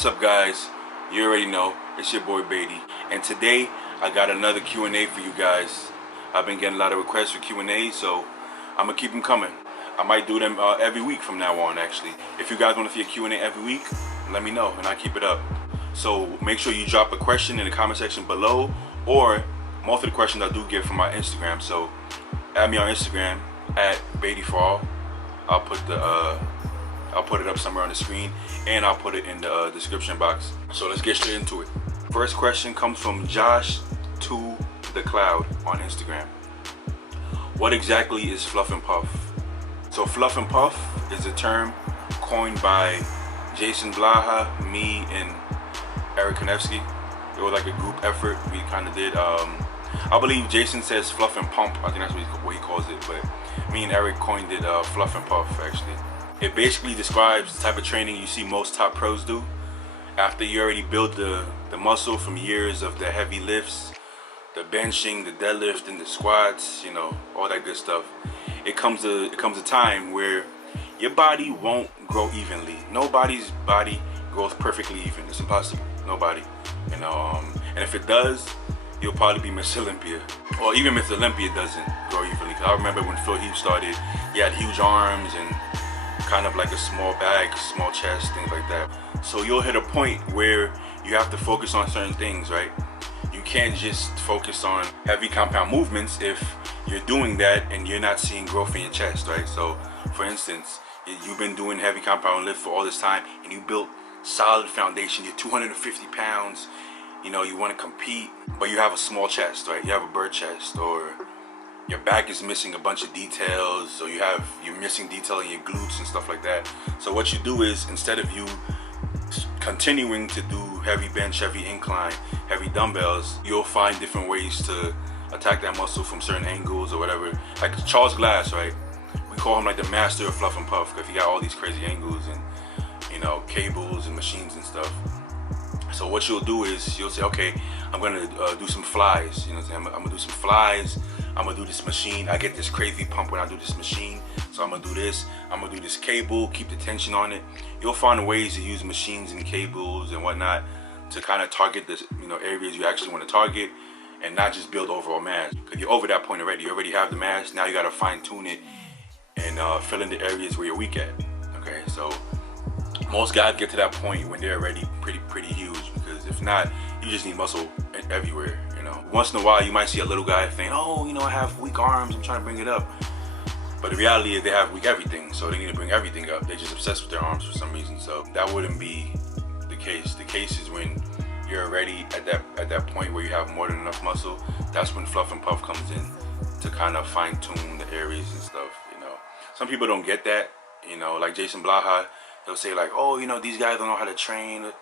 What's up, guys? You already know, it's your boy Beatty, and today I got another Q&A for you guys. I've been getting a lot of requests for Q&A, so I'm gonna keep them coming. I might do them every week from now on, actually. If you guys want to see a Q&A every week, let me know and I'll keep it up. So make sure you drop a question in the comment section below, or most of the questions I do get from my Instagram. So add me on Instagram at BeattyForAll. I'll put it up somewhere on the screen, and I'll put it in the description box. So let's get straight into it. First question comes from Josh to the Cloud on Instagram. What exactly is fluff and puff? So fluff and puff is a term coined by Jason Blaha, me, and Eric Konevsky. It was like a group effort we kind of did. I believe Jason says fluff and pump. I think that's what he calls it, but me and Eric coined it fluff and puff, actually. It basically describes the type of training you see most top pros do. After you already built the muscle from years of the heavy lifts, the benching, the deadlift, and the squats, you know, all that good stuff. It comes a time where your body won't grow evenly. Nobody's body grows perfectly even. It's impossible. Nobody. You know, and if it does, you'll probably be Miss Olympia. Or even Miss Olympia doesn't grow evenly. I remember when Phil Heath started, he had huge arms and kind of like a small back, small chest, things like that. So you'll hit a point where you have to focus on certain things, right? You can't just focus on heavy compound movements if you're doing that and you're not seeing growth in your chest, right? So for instance, you've been doing heavy compound lift for all this time and you built solid foundation. You're 250 pounds, you know, you want to compete, but you have a small chest, right? You have a bird chest, or your back is missing a bunch of details, so you're missing detail in your glutes and stuff like that. So what you do is, instead of you continuing to do heavy bench, heavy incline, heavy dumbbells, you'll find different ways to attack that muscle from certain angles or whatever. Like Charles Glass, right? We call him like the master of fluff and puff because he got all these crazy angles and, you know, cables and machines and stuff. So what you'll do is you'll say, okay, I'm gonna do some flies. You know what I'm saying? I'm gonna do some flies. I'm gonna do this machine. I get this crazy pump when I do this machine. So I'm gonna do this. I'm gonna do this cable, keep the tension on it. You'll find ways to use machines and cables and whatnot to kind of target the, you know, areas you actually want to target, and not just build overall mass. Because you're over that point already. You already have the mass. Now you gotta fine tune it and fill in the areas where you're weak at. Okay, so most guys get to that point when they're already pretty huge, because if not, you just need muscle everywhere, you know. Once in a while you might see a little guy saying, oh, you know, I have weak arms, I'm trying to bring it up. But the reality is they have weak everything, so they need to bring everything up. They're just obsessed with their arms for some reason. So that wouldn't be the case. The case is when you're already at that point where you have more than enough muscle. That's when fluff and puff comes in to kind of fine tune the areas and stuff, you know. Some people don't get that, you know, like Jason Blaha. They'll say like, oh, you know, these guys don't know how to train.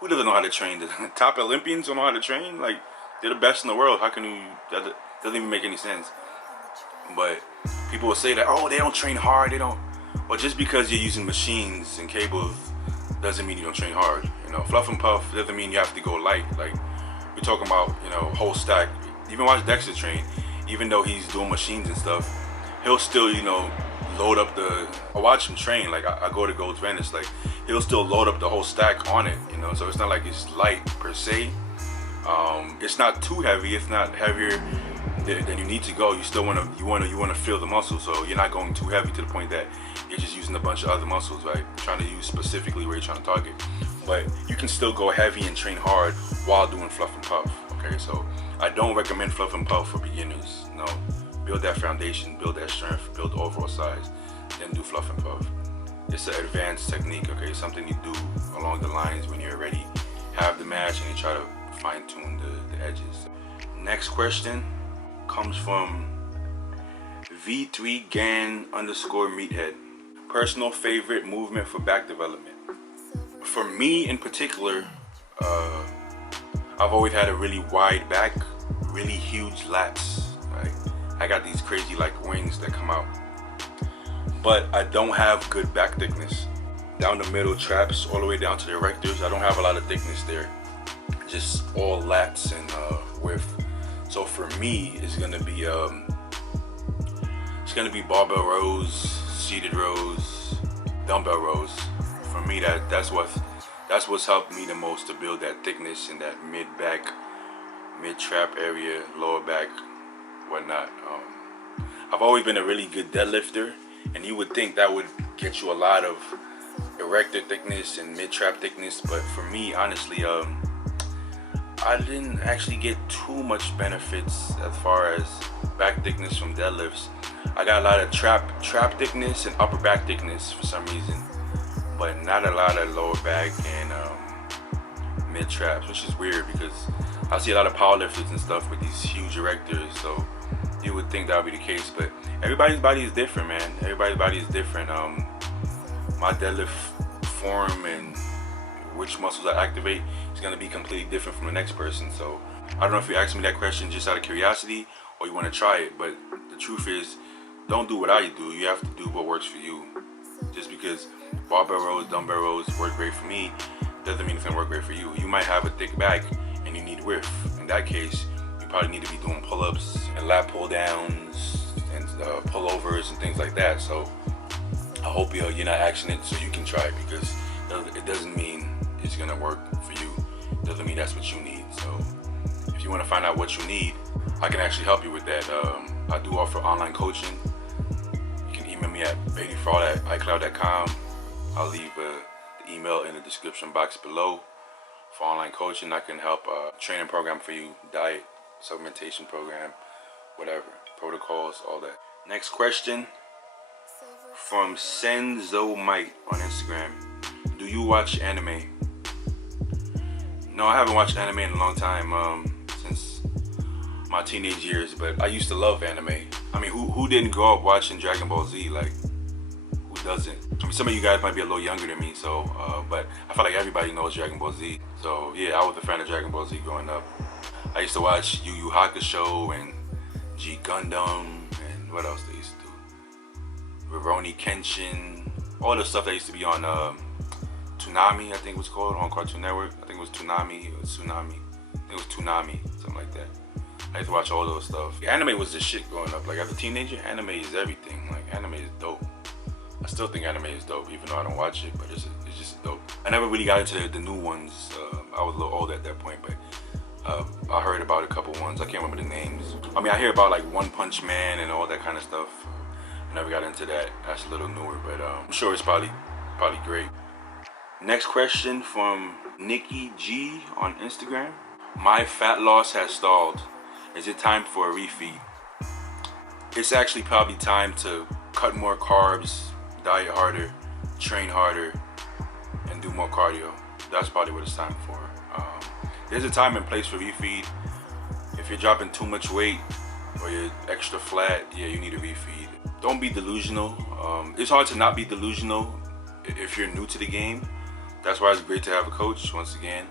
Who doesn't know how to train? The top Olympians don't know how to train? Like, they're the best in the world. How can you, that doesn't even make any sense. But people will say that, oh, they don't train hard, they don't. Well, just because you're using machines and cables doesn't mean you don't train hard. You know, fluff and puff doesn't mean you have to go light. Like, we're talking about, you know, whole stack. Even watch Dexter train, even though he's doing machines and stuff, he'll still, you know, load up I watch him train. Like I go to Gold's Venice, like he'll still load up the whole stack on it, you know. So it's not like it's light per se. It's not too heavy. It's not heavier than you need to go. You still want to feel the muscle, so you're not going too heavy to the point that you're just using a bunch of other muscles, right? Trying to use specifically where you're trying to target. But you can still go heavy and train hard while doing fluff and puff. Okay, so I don't recommend fluff and puff for beginners. No. Build that foundation, build that strength, build the overall size, then do fluff and puff. It's an advanced technique, okay? Something you do along the lines when you're already have the match and you try to fine tune the edges. Next question comes from V3GAN_meathead. Personal favorite movement for back development. For me in particular, I've always had a really wide back, really huge lats, right? I got these crazy like wings that come out, but I don't have good back thickness. Down the middle traps all the way down to the erectors, I don't have a lot of thickness there. Just all lats and width. So for me, it's gonna be barbell rows, seated rows, dumbbell rows. For me, that's that's what's helped me the most to build that thickness in that mid back, mid trap area, lower back, whatnot. I've always been a really good deadlifter, and you would think that would get you a lot of erector thickness and mid trap thickness, but for me, honestly, I didn't actually get too much benefits as far as back thickness from deadlifts. I got a lot of trap thickness and upper back thickness for some reason, but not a lot of lower back and mid traps, which is weird because I see a lot of powerlifters and stuff with these huge erectors, so you would think that would be the case, but everybody's body is different, man. Everybody's body is different. My deadlift form and which muscles I activate is going to be completely different from the next person. So I don't know if you asked me that question just out of curiosity or you want to try it, but the truth is, don't do what I do. You have to do what works for you. Just because barbell rows, dumbbell rows work great for me doesn't mean it's going to work great for you. You might have a thick back and you need width. In that case, you probably need to be doing pull-ups and lat pull downs and pullovers and things like that. So I hope you're not actioning it so you can try it, because it doesn't mean it's gonna work for you. It doesn't mean that's what you need. So if you want to find out what you need, I can actually help you with that. I do offer online coaching. You can email me at babyfraud@icloud.com. I'll leave the email in the description box below. For online coaching, I can help training program for you, diet, supplementation program, whatever, protocols, all that. Next question from Senzomite on Instagram. Do you watch anime? No, I haven't watched anime in a long time, since my teenage years, but I used to love anime. I mean, who didn't grow up watching Dragon Ball Z? Like, who doesn't? I mean, some of you guys might be a little younger than me, so, but I feel like everybody knows Dragon Ball Z. So yeah, I was a fan of Dragon Ball Z growing up. I used to watch Yu Yu Hakusho and G Gundam, and what else they used to do? Rurouni Kenshin, all the stuff that used to be on Toonami, I think it was called, on Cartoon Network. I think it was Toonami or Tsunami. I think it was Toonami, something like that. I used to watch all those stuff. Yeah, anime was the shit growing up. Like, as a teenager, anime is everything. Like, anime is dope. I still think anime is dope, even though I don't watch it, but it's just dope. I never really got into the new ones. I was a little old at that point, but I heard about a couple ones. I can't remember the names. I mean, I hear about like One Punch Man and all that kind of stuff. I never got into that. That's a little newer, but I'm sure it's probably great. Next question from Nikki G on Instagram. My fat loss has stalled. Is it time for a refeed? It's actually probably time to cut more carbs, diet harder, train harder, and do more cardio. That's probably what it's time for. There's a time and place for refeed. If you're dropping too much weight or you're extra flat, yeah, you need a refeed. Don't be delusional. It's hard to not be delusional if you're new to the game. That's why it's great to have a coach, once again.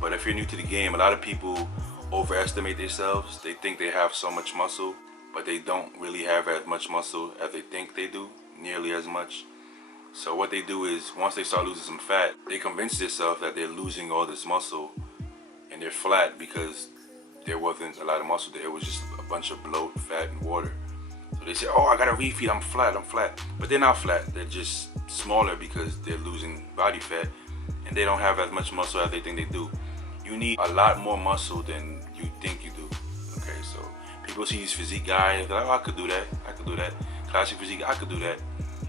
But if you're new to the game, a lot of people overestimate themselves. They think they have so much muscle, but they don't really have as much muscle as they think they do, nearly as much. So what they do is, once they start losing some fat, they convince themselves that they're losing all this muscle and they're flat because there wasn't a lot of muscle there. It was just a bunch of bloat, fat, and water. So they say, oh, I got a refeed, I'm flat. But they're not flat. They're just smaller because they're losing body fat and they don't have as much muscle as they think they do. You need a lot more muscle than you think you do. Okay, so people see these physique guys, they're like, oh, I could do that. Classic physique, I could do that.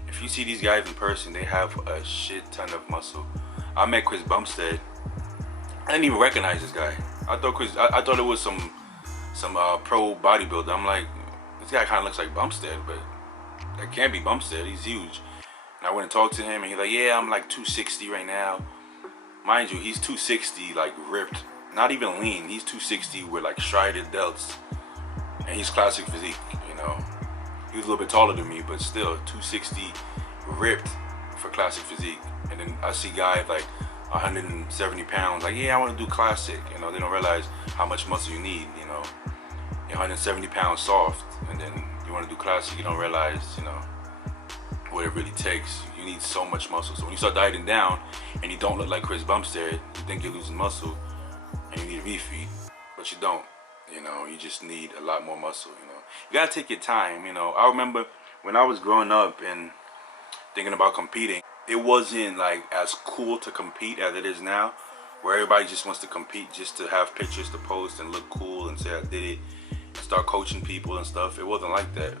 If you see these guys in person, they have a shit ton of muscle. I met Chris Bumstead. I didn't even recognize this guy. I thought it was some pro bodybuilder. I'm like, this guy kind of looks like Bumstead, but that can't be Bumstead. He's huge. And I went and talked to him, and he's like, yeah, I'm like 260 right now. Mind you, he's 260 like ripped, not even lean. He's 260 with like striated delts, and he's classic physique. You know, he was a little bit taller than me, but still 260 ripped for classic physique. And then I see guys like 170 pounds, like, yeah, I want to do classic. You know, they don't realize how much muscle you need. You know, you're 170 pounds soft, and then you want to do classic, you don't realize, you know, what it really takes. You need so much muscle. So when you start dieting down and you don't look like Chris Bumstead, you think you're losing muscle and you need a refeed, but you don't. You know, you just need a lot more muscle. You know, you gotta take your time. You know, I remember when I was growing up and thinking about competing, it wasn't like as cool to compete as it is now, where everybody just wants to compete just to have pictures to post and look cool and say I did it and start coaching people and stuff. It wasn't like that.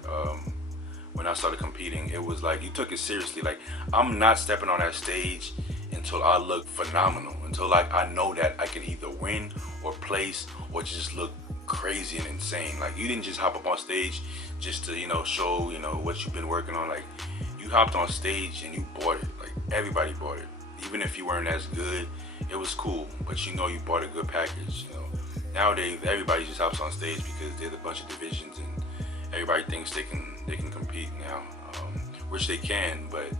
When I started competing, it was like you took it seriously. Like, I'm not stepping on that stage until I look phenomenal, until like I know that I can either win or place or just look crazy and insane. Like, you didn't just hop up on stage just to, you know, show, you know, what you've been working on. Like, you hopped on stage and you bought it. Like, everybody bought it. Even if you weren't as good, it was cool, but you know you bought a good package. You know, nowadays everybody just hops on stage because there's a bunch of divisions and everybody thinks they can compete now, which they can, but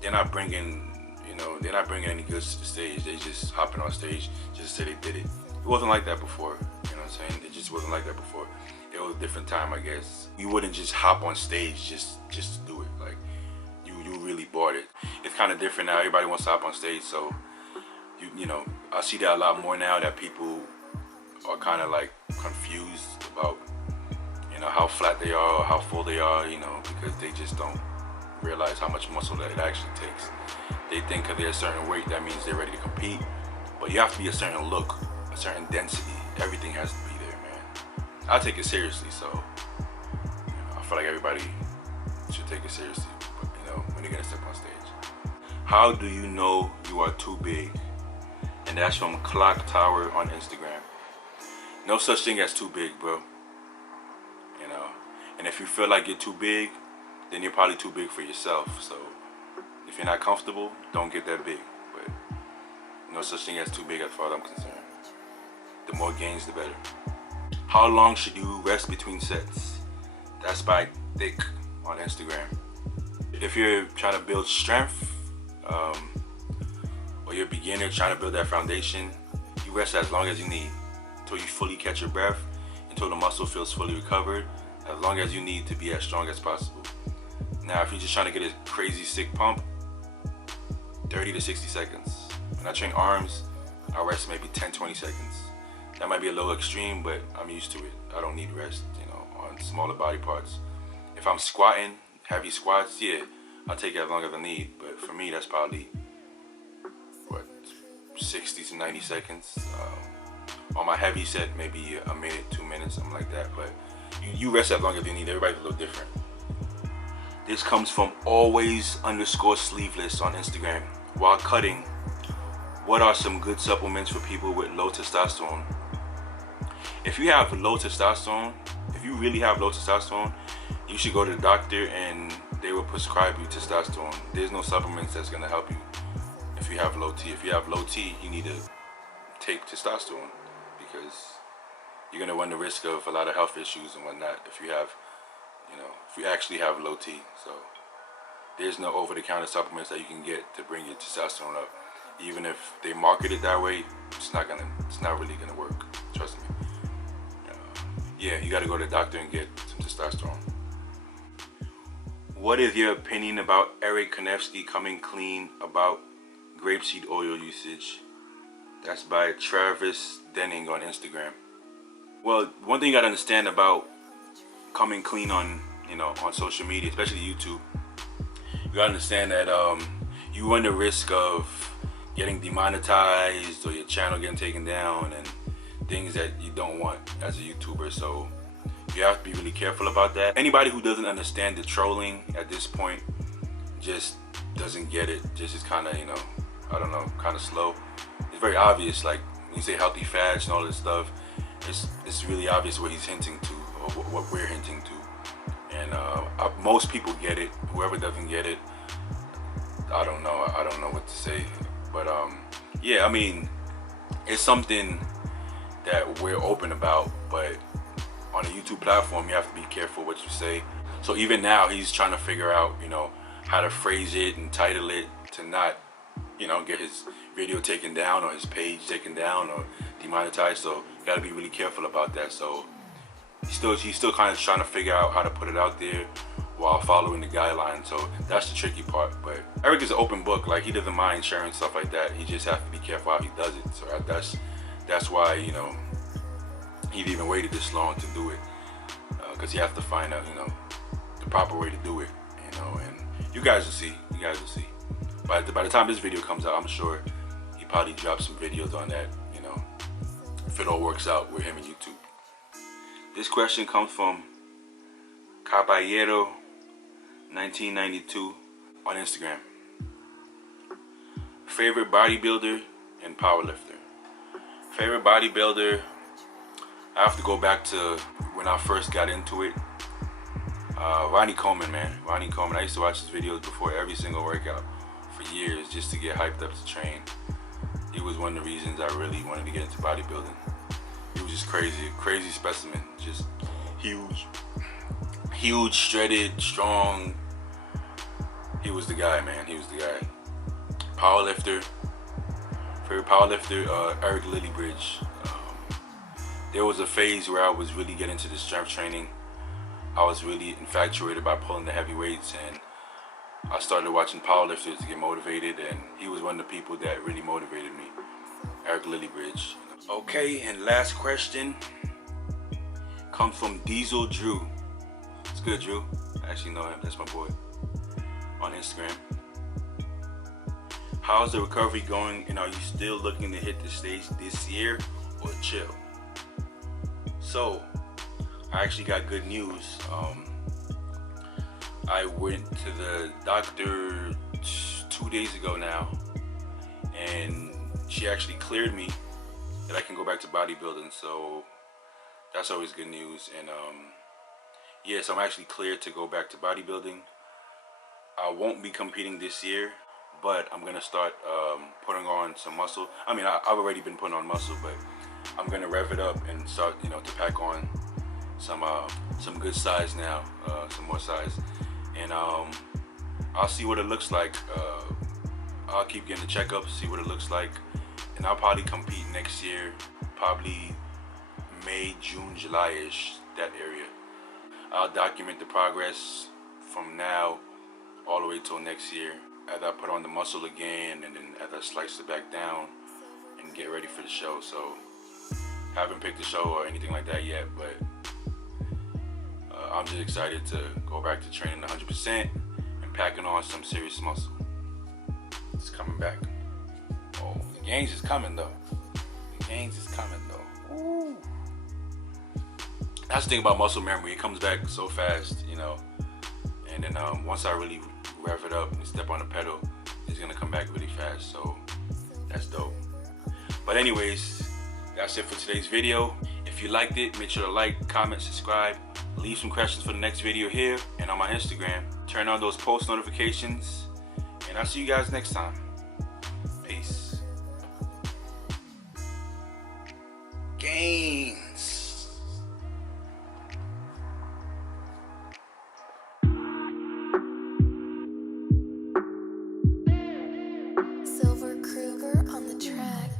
they're not bringing, you know, they're not bringing any goods to the stage. They just hopping on stage just to say they did it. It wasn't like that before. You know what I'm saying? It just wasn't like that before. It was a different time, I guess. You wouldn't just hop on stage just to do it. Like, you really bought it. It's kind of different now. Everybody wants to hop on stage, so you know, I see that a lot more now, that people are kind of like confused about, you know, how flat they are or how full they are, you know, because they just don't realize how much muscle that it actually takes. They think because they're a certain weight, that means they're ready to compete, but you have to be a certain look, a certain density. Everything has to be there, man. I take it seriously, so you know, I feel like everybody should take it seriously, but, you know, when you're gonna step on stage. How do you know you are too big? And that's from Clock Tower on Instagram. No such thing as too big, bro. You know, and if you feel like you're too big, then you're probably too big for yourself. So if you're not comfortable, don't get that big. But no such thing as too big as far as I'm concerned. The more gains, the better. How long should you rest between sets? That's by Thick on Instagram. If you're trying to build strength, or you're a beginner trying to build that foundation, you rest as long as you need until you fully catch your breath, until the muscle feels fully recovered, as long as you need to be as strong as possible. Now, if you're just trying to get a crazy sick pump, 30 to 60 seconds. When I train arms, I rest maybe 10-20 seconds. That might be a little extreme, but I'm used to it. I don't need rest, you know, on smaller body parts. If I'm squatting, heavy squats, yeah, I'll take it as long as I need, but for me, that's probably 60 to 90 seconds. On my heavy set, maybe a minute, 2 minutes, something like that. But you rest as long as you need. Everybody's a little different. This comes from always_sleeveless on Instagram. While cutting, what are some good supplements for people with low testosterone? If you have low testosterone, if you really have low testosterone, you should go to the doctor and they will prescribe you testosterone. There's no supplements that's gonna help you if you have low T. If you have low T, you need to take testosterone because you're gonna run the risk of a lot of health issues and whatnot if you have, you know, if you actually have low T. So there's no over-the-counter supplements that you can get to bring your testosterone up. Even if they market it that way, it's not really gonna work. Trust me. Yeah, you gotta go to the doctor and get some testosterone. What is your opinion about Eric Konevsky coming clean about grapeseed oil usage? That's by Travis Denning on Instagram. Well, one thing you gotta understand about coming clean on, you know, on social media, especially YouTube, you gotta understand that you run the risk of getting demonetized or your channel getting taken down and things that you don't want as a YouTuber. So you have to be really careful about that. Anybody who doesn't understand the trolling at this point just doesn't get it. Just is kind of, you know, I don't know, kind of slow. It's very obvious, like when you say healthy fats and all this stuff, it's really obvious what he's hinting to or what we're hinting to. And most people get it. Whoever doesn't get it, I don't know what to say. But yeah, I mean, it's something that we're open about, but on a YouTube platform, you have to be careful what you say. So even now, he's trying to figure out, you know, how to phrase it and title it to not, you know, get his video taken down or his page taken down or demonetized. So you gotta be really careful about that. So he's still kind of trying to figure out how to put it out there while following the guidelines. So that's the tricky part. But Eric is an open book. Like, he doesn't mind sharing stuff like that. He just has to be careful how he does it. So that's why, you know, he's even waited this long to do it, because he has to find out, you know, the proper way to do it, you know. And you guys will see. by the time this video comes out, I'm sure he probably dropped some videos on that, you know, if it all works out with him and YouTube. This question comes from Caballero 1992 on Instagram. Favorite bodybuilder and powerlifter. Favorite bodybuilder, I have to go back to when I first got into it. Ronnie Coleman, man. Ronnie Coleman. I used to watch his videos before every single workout for years just to get hyped up to train. He was one of the reasons I really wanted to get into bodybuilding. He was just crazy specimen. Just huge, shredded, strong. He was the guy, man. He was the guy. Powerlifter. Favorite powerlifter, Eric Lillybridge. There was a phase where I was really getting into the strength training. I was really infatuated by pulling the heavy weights, and I started watching powerlifters to get motivated, and he was one of the people that really motivated me. Eric Lillybridge. Okay, and last question comes from Diesel Drew. It's good, Drew. I actually know him. That's my boy. On Instagram. How's the recovery going, and are you still looking to hit the stage this year or chill? So, I actually got good news. I went to the doctor 2 days ago now, and she actually cleared me that I can go back to bodybuilding, so that's always good news. And yes, I'm actually cleared to go back to bodybuilding. I won't be competing this year, but I'm gonna start putting on some muscle. I mean, I've already been putting on muscle, but I'm gonna rev it up and start, you know, to pack on some good size now, some more size, and I'll see what it looks like. I'll keep getting the checkups, see what it looks like, and I'll probably compete next year, probably May, June, July-ish, that area. I'll document the progress from now all the way till next year, as I put on the muscle again, and then as I slice it back down and get ready for the show. So I haven't picked the show or anything like that yet, but I'm just excited to go back to training 100% and packing on some serious muscle. It's coming back. Oh, the gains is coming though. The gains is coming though. Ooh. That's the thing about muscle memory. It comes back so fast, you know. And then once I really rev it up and step on the pedal, it's gonna come back really fast. So that's dope. But anyways, that's it for today's video. If you liked it, make sure to like, comment, subscribe. Leave some questions for the next video here and on my Instagram. Turn on those post notifications, and I'll see you guys next time. Peace. Gains. Silver Kruger on the track.